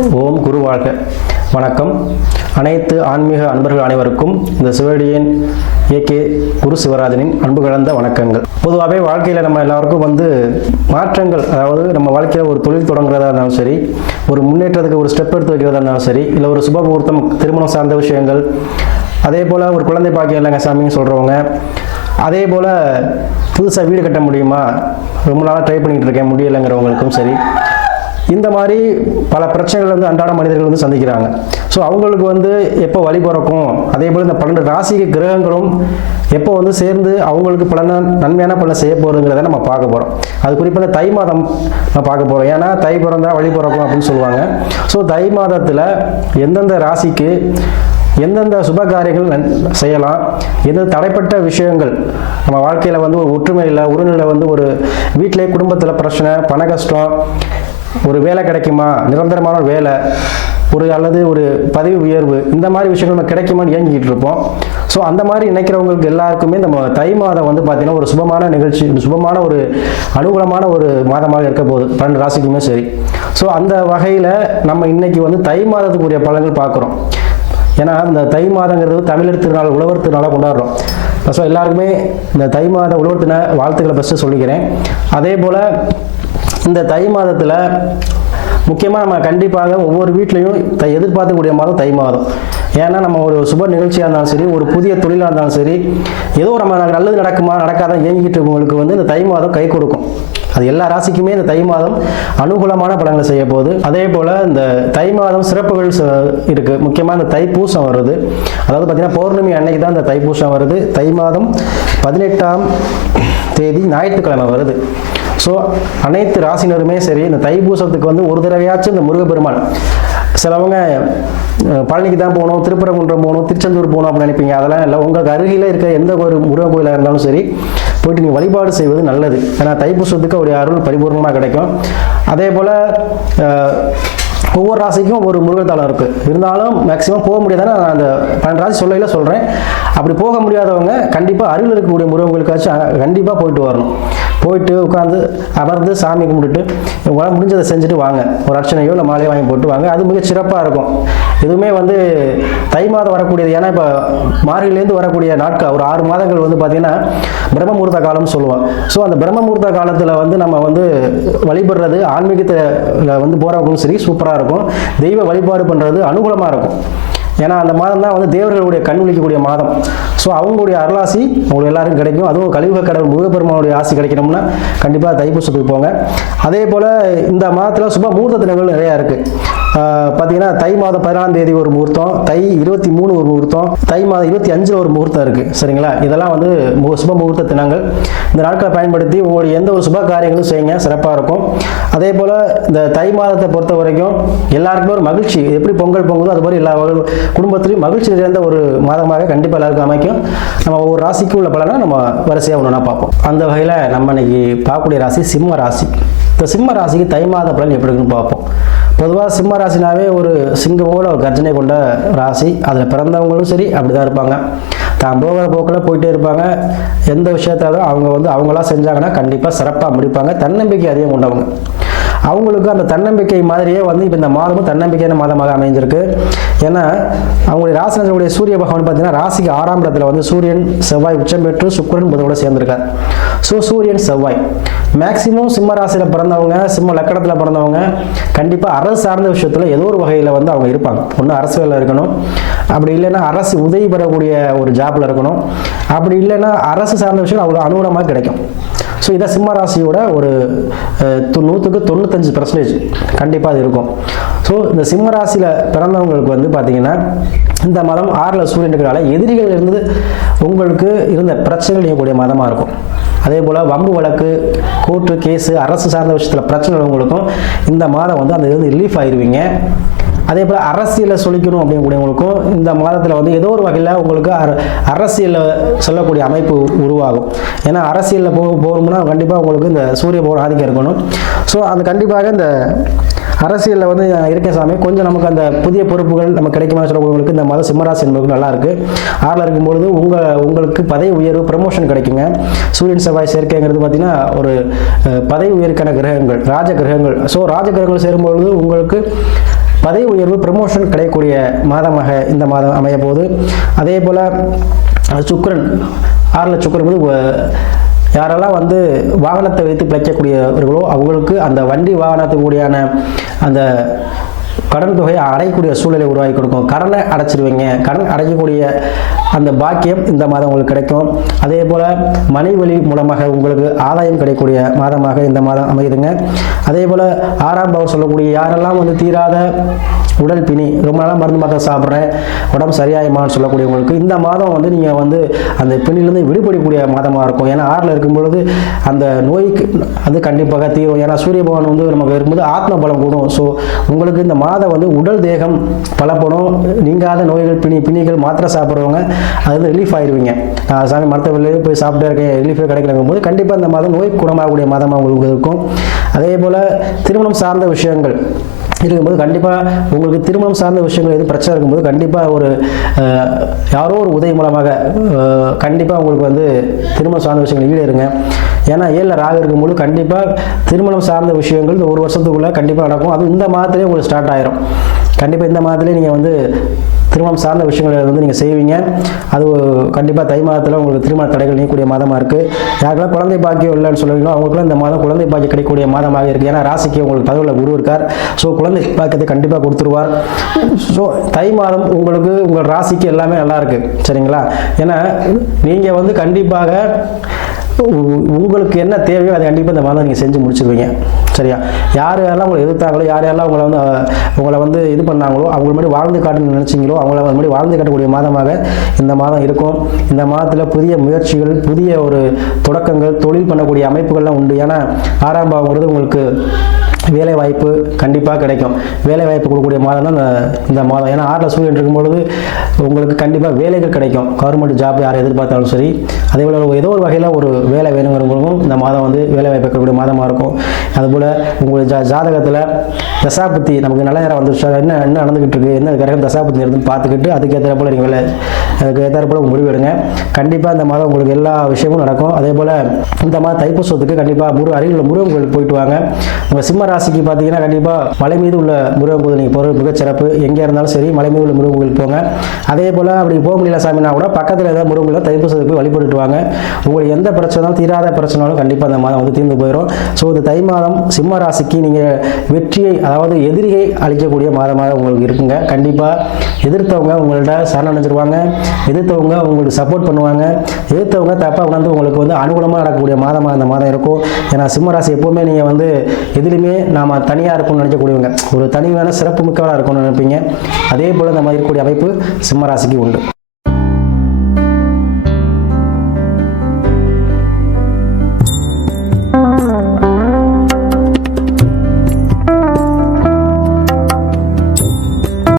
ஓம் குரு வாழ்க. வணக்கம். அனைத்து ஆன்மீக அன்பர்கள் அனைவருக்கும் இந்த சிவடியின் ஏகே குரு சிவராஜனின் அன்பு கலந்த வணக்கங்கள். பொதுவாகவே வாழ்க்கையில் நம்ம எல்லாருக்கும் வந்து மாற்றங்கள் அதாவது நம்ம வாழ்க்கையில் ஒரு தொழில் தொடங்குறதா இருந்தாலும் சரி ஒரு முன்னேற்றத்துக்கு ஒரு ஸ்டெப் எடுத்து வைக்கிறதா இருந்தாலும் சரி இல்லை ஒரு சுப முகூர்த்தம் திருமணம் சார்ந்த விஷயங்கள் அதே போல் ஒரு குழந்தை பாக்கியம் இல்லைங்க சாமின்னு சொல்கிறவங்க அதே போல் புதுசாக வீடு கட்ட முடியுமா? ரொம்ப நாளாக ட்ரை பண்ணிகிட்டு இருக்கேன் முடியலைங்கிறவங்களுக்கும் சரி. இந்த மாதிரி பல பிரச்சனைகள் வந்து அன்றாட மனிதர்கள் வந்து சந்திக்கிறாங்க. ஸோ அவங்களுக்கு வந்து எப்போ வழி பிறக்கும்? அதே போல் இந்த பன்னெண்டு ராசிக கிரகங்களும் எப்போ வந்து சேர்ந்து அவங்களுக்கு பலன நன்மையான பலன் செய்ய போகிறதுங்கிறத நம்ம பார்க்க போகிறோம் அது குறிப்பாக தை மாதம் நம்ம பார்க்க போகிறோம் ஏன்னா தை பிறந்தால் வழி பிறக்கும் அப்படின்னு சொல்லுவாங்க. ஸோ தை மாதத்தில் எந்தெந்த ராசிக்கு எந்தெந்த சுப காரியங்கள் நன்- செய்யலாம்? எந்த தடைப்பட்ட விஷயங்கள்? நம்ம வாழ்க்கையில் வந்து ஒரு ஒற்றுமை இல்லை உறநிலை வந்து ஒரு வீட்டிலே குடும்பத்தில் பிரச்சனை பண கஷ்டம் ஒரு வேலை கிடைக்குமா? நிரந்தரமான ஒரு வேலை ஒரு அல்லது ஒரு பதவி உயர்வு இந்த மாதிரி விஷயங்கள் நம்ம கிடைக்குமான்னு இயங்கிக்கிட்டு இருப்போம். ஸோ அந்த மாதிரி நினைக்கிறவங்களுக்கு எல்லாருக்குமே நம்ம தை மாதம் வந்து பார்த்திங்கன்னா ஒரு சுபமான நிகழ்ச்சி சுபமான ஒரு அனுகூலமான ஒரு மாதமாக இருக்க போகுது. பன்னெண்டு ராசிக்குமே சரி. ஸோ அந்த வகையில் நம்ம இன்னைக்கு வந்து தை மாதத்துக்குரிய பலன்கள் பார்க்குறோம் ஏன்னா இந்த தை மாதங்கிறது தமிழர் திருநாள் உழவர் திருநாளாக கொண்டாடுறோம். ஸோ எல்லாருக்குமே இந்த தை மாத உழவர் தின வாழ்த்துக்களை ஃபஸ்ட்டு சொல்லிக்கிறேன். அதே போல் இந்த தை மாதத்தில் முக்கியமாக நம்ம கண்டிப்பாக ஒவ்வொரு வீட்லேயும் தை எதிர்பார்க்கக்கூடிய மாதம் தை மாதம். ஏன்னா நம்ம ஒரு சுப நிகழ்ச்சியாக இருந்தாலும் சரி ஒரு புதிய தொழிலாக இருந்தாலும் சரி ஏதோ நம்ம நல்லது நடக்குமா நடக்காத இயங்கிட்டு இருக்கவங்களுக்கு வந்து இந்த தை மாதம் கை கொடுக்கும். அது எல்லா ராசிக்குமே இந்த தை மாதம் அனுகூலமான பலன்களை செய்ய போகுது. அதே போல் இந்த தை மாதம் சிறப்புகள் இருக்குது முக்கியமாக இந்த தைப்பூசம் வருது. அதாவது பார்த்தீங்கன்னா பௌர்ணமி அன்னைக்கு தான் இந்த தைப்பூசம் வருது. தை மாதம் பதினெட்டாம் தேதி ஞாயிற்றுக்கிழமை வருது. ஸோ அனைத்து ராசினருமே சரி இந்த தைப்பூசத்துக்கு வந்து ஒரு தடவையாச்சும் இந்த முருகப்பெருமான் சிலவங்க பழனிக்கு தான் போகணும் திருப்பரங்குன்றம் போகணும் திருச்செந்தூர் போகணும் அப்படின்னு நினைப்பீங்க. அதெல்லாம் இல்லை. உங்களுக்கு அருகில் இருக்க எந்த ஒரு முருகன் கோயிலாக இருந்தாலும் சரி போயிட்டு நீங்கள் வழிபாடு செய்வது நல்லது. ஏன்னா தைப்பூசத்துக்கு அவருடைய அருள் பரிபூர்ணமாக கிடைக்கும். அதே போல் ஒவ்வொரு ராசிக்கும் ஒரு முருகத்தலம் இருக்குது இருந்தாலும் மேக்ஸிமம் போக முடியாதானே நான் அந்த பன்னெண்டு ராசி சொல்லையில் சொல்கிறேன் அப்படி போக முடியாதவங்க கண்டிப்பாக அருகில் இருக்கக்கூடிய முருகங்களுக்காச்சும் கண்டிப்பாக போயிட்டு வரணும். போயிட்டு உட்காந்து அமர்ந்து சாமி கும்பிட்டுட்டு உங்களால் முடிஞ்சதை செஞ்சுட்டு வாங்க. ஒரு அர்ச்சனையோ இல்லை மாலையோ வாங்கி போட்டு வாங்க. அது மிக சிறப்பாக இருக்கும். எதுவுமே வந்து தை மாதம் வரக்கூடியது ஏன்னா இப்போ மார்கிலேருந்து வரக்கூடிய நாட்கள் ஒரு ஆறு மாதங்கள் வந்து பார்த்திங்கன்னா பிரம்மமுகூர்த்த காலம்னு சொல்லுவோம் ஸோ அந்த பிரம்மமுகூர்த்த காலத்தில் வந்து நம்ம வந்து வழிபடுறது ஆன்மீகத்தில் வந்து போகிறவங்களும் சரி சூப்பராக இருக்கும். தெய்வ வழிபாடு பண்ணுறது அனுகூலமாக இருக்கும். ஏன்னா அந்த மாதம் தான் வந்து தேவர்களுடைய கண் விழிக்கக்கூடிய மாதம். ஸோ அவங்களுடைய அருளாசி உங்களுக்கு எல்லாருக்கும் கிடைக்கும். அதுவும் கலியுக கடவுள் முருகப்பெருமானுடைய ஆசி கிடைக்கணும்னா கண்டிப்பாக தைப்பூசத்துக்கு போங்க. அதே போல் இந்த மாதத்தில் சுப முகூர்த்த தினங்கள் நிறையா இருக்குது பார்த்தீங்கன்னா தை மாதம் பதினாலாம் தேதி ஒரு முகூர்த்தம் தை இருபத்தி மூணு ஒரு முகூர்த்தம் தை மாதம் இருபத்தி அஞ்சில் ஒரு முகூர்த்தம் இருக்குது சரிங்களா? இதெல்லாம் வந்து சுப முகூர்த்த தினங்கள். இந்த நாட்களை பயன்படுத்தி உங்களுடைய எந்த ஒரு சுப காரியங்களும் செய்யுங்க. சிறப்பாக இருக்கும். அதே போல் இந்த தை மாதத்தை பொறுத்த வரைக்கும் எல்லாருக்குமே ஒரு மகிழ்ச்சி. எப்படி பொங்கல் பொங்குதோ அது மாதிரி எல்லா குடும்பத்திலையும் மகிழ்ச்சி நிறைந்த ஒரு மாதமாக கண்டிப்பாக எல்லாருக்கும் அமைக்கும். நம்ம ஒவ்வொரு ராசிக்கு உள்ள பலனை நம்ம வரிசையாக ஒன்றா பார்ப்போம். அந்த வகையில் நம்ம இன்னைக்கு பார்க்கக்கூடிய ராசி சிம்ம ராசி. இந்த சிம்ம ராசிக்கு தை மாத பலன் எப்படி இருக்குன்னு பார்ப்போம். பொதுவாக சிம்ம ராசினாவே ஒரு சிங்கம் போல ஒரு கர்ஜனை கொண்ட ராசி. அதில் பிறந்தவங்களும் சரி அப்படி தான் இருப்பாங்க. தான் போகிற போக்கில் போயிட்டே இருப்பாங்க. எந்த விஷயத்தாலும் அவங்க வந்து அவங்களா செஞ்சாங்கன்னா கண்டிப்பாக சிறப்பாக முடிப்பாங்க. தன்னம்பிக்கை அதிகம் கொண்டவங்க. அவங்களுக்கு அந்த தன்னம்பிக்கை மாதிரியே வந்து இப்போ இந்த மாதமும் தன்னம்பிக்கையான மாதமாக அமைஞ்சிருக்கு. ஏன்னா அவங்களுடைய ராசினுடைய சூரிய பகவான் பார்த்தீங்கன்னா ராசிக்கு ஆறாம் இடத்துல வந்து சூரியன் செவ்வாய் உச்சம் பெற்று சுக்கரன் புதனோட சேர்ந்திருக்கார். ஸோ சூரியன் செவ்வாய். மேக்சிமம் சிம்ம ராசியில் பிறந்தவங்க சிம்ம லக்கணத்தில் பிறந்தவங்க கண்டிப்பாக அரசு சார்ந்த விஷயத்தில் ஏதோ ஒரு வகையில் வந்து அவங்க இருப்பாங்க. ஒன்று அரசு வேலை இருக்கணும். அப்படி இல்லைன்னா அரசு உதவி பெறக்கூடிய ஒரு ஜாப்ல இருக்கணும். அப்படி இல்லைன்னா அரசு சார்ந்த விஷயம் அவ்வளோ அனுகூலமாக கிடைக்கும். ஸோ இதை சிம்ம ராசியோட ஒரு நூற்றுக்கு தொண்ணூத்தஞ்சு பர்சன்டேஜ் கண்டிப்பாக அது இருக்கும். ஸோ இந்த சிம்ம ராசியில் பிறந்தவங்களுக்கு வந்து பார்த்தீங்கன்னா இந்த மதம் ஆறில் சூரியன் இருக்கிறனால எதிரிகள் இருந்து உங்களுக்கு இருந்த பிரச்சனைகள் நீங்கக்கூடிய மதமாக இருக்கும். அதே போல் வம்பு வழக்கு கோர்ட்டு கேஸு அரசு சார்ந்த விஷயத்தில் பிரச்சனை உள்ளவங்களுக்கும் இந்த மாதம் வந்து அந்த இருந்து ரிலீஃப் ஆயிருவீங்க. அதே போல் அரசியலில் சொல்லிக்கணும் அப்படிங்கக்கூடியவங்களுக்கும் இந்த மாதத்தில் வந்து ஏதோ ஒரு வகையில் உங்களுக்கு அர அரசியலில் சொல்லக்கூடிய அமைப்பு உருவாகும். ஏன்னா அரசியலில் போ போகணும்னா கண்டிப்பாக உங்களுக்கு இந்த சூரிய போகிற ஆதிக்கம் இருக்கணும். ஸோ அந்த கண்டிப்பாக இந்த அரசியலில் வந்து இருக்க இருக்கேன் சாமி. கொஞ்சம் நமக்கு அந்த புதிய பொறுப்புகள் நம்ம கிடைக்குமா சொல்லக்கூடியவங்களுக்கு இந்த மாதம் சிம்மராசி என்பது நல்லா இருக்கு. ஆறில் இருக்கும்பொழுது உங்கள் உங்களுக்கு பதவி உயர்வு ப்ரமோஷன் கிடைக்குங்க. சூரியன் செவ்வாய் சேர்க்கைங்கிறது பார்த்திங்கன்னா ஒரு பதவி உயர்க்கான கிரகங்கள் ராஜ கிரகங்கள். ஸோ ராஜ கிரகங்கள் சேரும்பொழுது உங்களுக்கு பதவி உயர்வு ப்ரமோஷன் கிடைக்கக்கூடிய மாதமாக இந்த மாதம் அமைய போகுது அதே போல் சுக்கரன் ஆறில் சுக்கிரன் வந்து யாரெல்லாம் வந்து வாகனத்தை வைத்து பிழைக்கக்கூடியவர்களோ அவங்களுக்கு அந்த வண்டி வாகனத்துக்குடியான அந்த கடன் தொகையை அடையக்கூடிய சூழலை உருவாக்கி கொடுக்கும். கடனை அடைச்சிருவீங்க. கடன் அடைக்கக்கூடிய அந்த பாக்கியம் இந்த மாதம் உங்களுக்கு கிடைக்கும். அதே போல் மனை வழி மூலமாக உங்களுக்கு ஆதாயம் கிடைக்கக்கூடிய மாதமாக இந்த மாதம் அமையுதுங்க. அதே போல் ஆறாம் பவர் சொல்லக்கூடிய யாரெல்லாம் வந்து தீராத உடல் பிணி ரொம்ப நாளாக மருந்து மாத்திரை சாப்பிட்றேன் உடம்பு சரியாயுமான்னு சொல்லக்கூடியவங்களுக்கு இந்த மாதம் வந்து நீங்கள் வந்து அந்த பிணிலேருந்து விடுபடக்கூடிய மாதமாக இருக்கும். ஏன்னா ஆறில் இருக்கும் பொழுது அந்த நோய்க்கு அது கண்டிப்பாக தீரும். ஏன்னா சூரிய பகவான் வந்து நமக்கு இருக்கும்போது ஆத்ம பலம் கூடும். ஸோ உங்களுக்கு இந்த மாதம் வந்து உடல் தேகம் பலப்படும். நீங்காத நோய்கள் பிணி பிணிகள் மாத்திரை சாப்பிட்றவங்க அது வந்து ரிலீஃப் ஆயிடுவீங்க நான் சாமி வெளியே போய் சாப்பிட்டே இருக்கேன் ரிலீஃபே கிடைக்கலங்கும் போது கண்டிப்பாக இந்த மாதம் நோய் குணமாகக்கூடிய மாதமாக உங்களுக்கு இருக்கும். அதே போல் திருமணம் சார்ந்த விஷயங்கள் இருக்கும்போது கண்டிப்பாக உங்களுக்கு திருமணம் சார்ந்த விஷயங்கள் எதுவும் பிரச்சனை இருக்கும்போது கண்டிப்பாக ஒரு யாரோ ஒரு உதவி மூலமாக கண்டிப்பாக உங்களுக்கு வந்து திருமணம் சார்ந்த விஷயங்கள் ஈடேறுங்க. ஏன்னா ஏழில் ராக இருக்கும்போது கண்டிப்பாக திருமணம் சார்ந்த விஷயங்கள் இந்த ஒரு வருஷத்துக்குள்ளே கண்டிப்பாக நடக்கும். அது இந்த மாதத்துலேயே உங்களுக்கு ஸ்டார்ட் ஆயிரும். கண்டிப்பாக இந்த மாதத்துலேயே நீங்கள் வந்து திருமணம் சார்ந்த விஷயங்களை வந்து நீங்கள் செய்வீங்க. அது கண்டிப்பாக தை மாதத்தில் உங்களுக்கு திருமண தடைகள் நீக்கக்கூடிய மாதமாக இருக்குது யாருக்கெல்லாம் குழந்தை பாக்கியம் இல்லைன்னு சொல்லுவீங்களோ அவங்களுக்குலாம் இந்த மாதம் குழந்தை பாக்கியம் கிடைக்கக்கூடிய மாதமாக இருக்குது ஏன்னா ராசிக்கு உங்களுக்கு பதிவில் குரு இருக்கார். ஸோ குழந்தை பாக்கியத்தை கண்டிப்பாக கொடுத்துருவார். ஸோ தை மாதம் உங்களுக்கு உங்கள் ராசிக்கு எல்லாமே நல்லா இருக்குது சரிங்களா? ஏன்னா நீங்கள் வந்து கண்டிப்பாக உங்களுக்கு என்ன தேவையோ அதை கண்டிப்பாக இந்த மாதம் நீங்கள் செஞ்சு முடிச்சிருவீங்க. சரியா? யார் யாரெல்லாம் உங்களை எதிர்த்தாங்களோ யார் யாரெல்லாம் உங்களை வந்து உங்களை வந்து இது பண்ணாங்களோ அவங்க மாதிரி வாழ்ந்து காட்டணும்னு நினச்சிங்களோ அவங்கள அது மாதிரி வாழ்ந்து காட்டக்கூடிய மாதமாக இந்த மாதம் இருக்கும். இந்த மாதத்தில் புதிய முயற்சிகள் புதிய ஒரு தொடக்கங்கள் தொழில் பண்ணக்கூடிய அமைப்புகள்லாம் உண்டு. ஏன்னா ஆறாம் பாவங்கிறது உங்களுக்கு வேலை வாய்ப்பு கண்டிப்பாக கிடைக்கும். வேலை வாய்ப்பு கொடுக்கக்கூடிய மாதம் தான் இந்த- மாதம். ஏன்னா ஆறில் சூரியன் இருக்கும்பொழுது உங்களுக்கு கண்டிப்பாக வேலைகள் கிடைக்கும். கவர்மெண்ட் ஜாப் யார் எதிர்பார்த்தாலும் சரி. அதே போல் ஏதோ ஒரு வகையில் ஒரு வேலை வேணுங்கிறவங்களுக்கும் இந்த மாதம் வந்து வேலை வாய்ப்பு இருக்கக்கூடிய மாதமாக இருக்கும். அதுபோல் உங்கள் ஜா ஜாதகத்தில் தசாபத்தி நமக்கு நல்ல நேரம் வந்துருச்சா. என்ன என்ன நடந்துக்கிட்டு இருக்கு? என்ன கிரகம் தசாபத்தி இருந்து பார்த்துக்கிட்டு அதுக்கேற்ற போல் நீங்கள் வேலை அதுக்கு ஏற்ற போல் முடிவு எடுங்க. கண்டிப்பாக இந்த மாதம் உங்களுக்கு எல்லா விஷயமும் நடக்கும். அதே போல் இந்த மாதம் தைப்பூசத்துக்கு கண்டிப்பாக முரு அருகில் முருகன் கோயிலுக்கு போயிட்டு வாங்க. உங்கள் சிம்ம ராசிக்கு பார்த்தீங்கன்னா கண்டிப்பாக மலை மீது உள்ள முருகன் கோவில் நீங்கள் போகிறது மிகச்சிறப்பு எங்கே இருந்தாலும் சரி மலை மீது உள்ள முருகன் கோவில் போங்க. அதே போல் அப்படி போக முடியல சாமினா கூட பக்கத்தில் ஏதாவது முருகன் கோவில் தைப்பூசத்துக்கு போய் வழிபட்டுட்டு வாங்க. உங்களுக்கு எந்த பிரச்சனையும் தீராத பிரச்சனாலும் கண்டிப்பாக அந்த மாதம் வந்து தீர்ந்து போயிடும் ஸோ இந்த தை மாதம் சிம்ம ராசிக்கு நீங்கள் வெற்றியை அதாவது எதிரியை அளிக்கக்கூடிய மாதமாக உங்களுக்கு இருக்குங்க. கண்டிப்பாக எதிர்த்தவங்க உங்கள்ட்ட சரணடைஞ்சிருவாங்க. எதிர்த்தவங்க உங்களுக்கு சப்போர்ட் பண்ணுவாங்க. எதிர்த்தவங்க தப்பாக உணர்ந்து உங்களுக்கு வந்து அனுகூலமாக நடக்கக்கூடிய மாதமாக இந்த மாதம் இருக்கும். ஏன்னா சிம்ம ராசி எப்போவுமே நீங்கள் வந்து எதிலுமே நாம் தனியாக இருக்கணும்னு நினைக்கக்கூடியவங்க. ஒரு தனியான சிறப்பு மிக்கவராக இருக்கணும்னு நினைப்பீங்க. அதே போல் இந்த மாதிரி இருக்கக்கூடிய அமைப்பு சிம்மராசிக்கு உண்டு.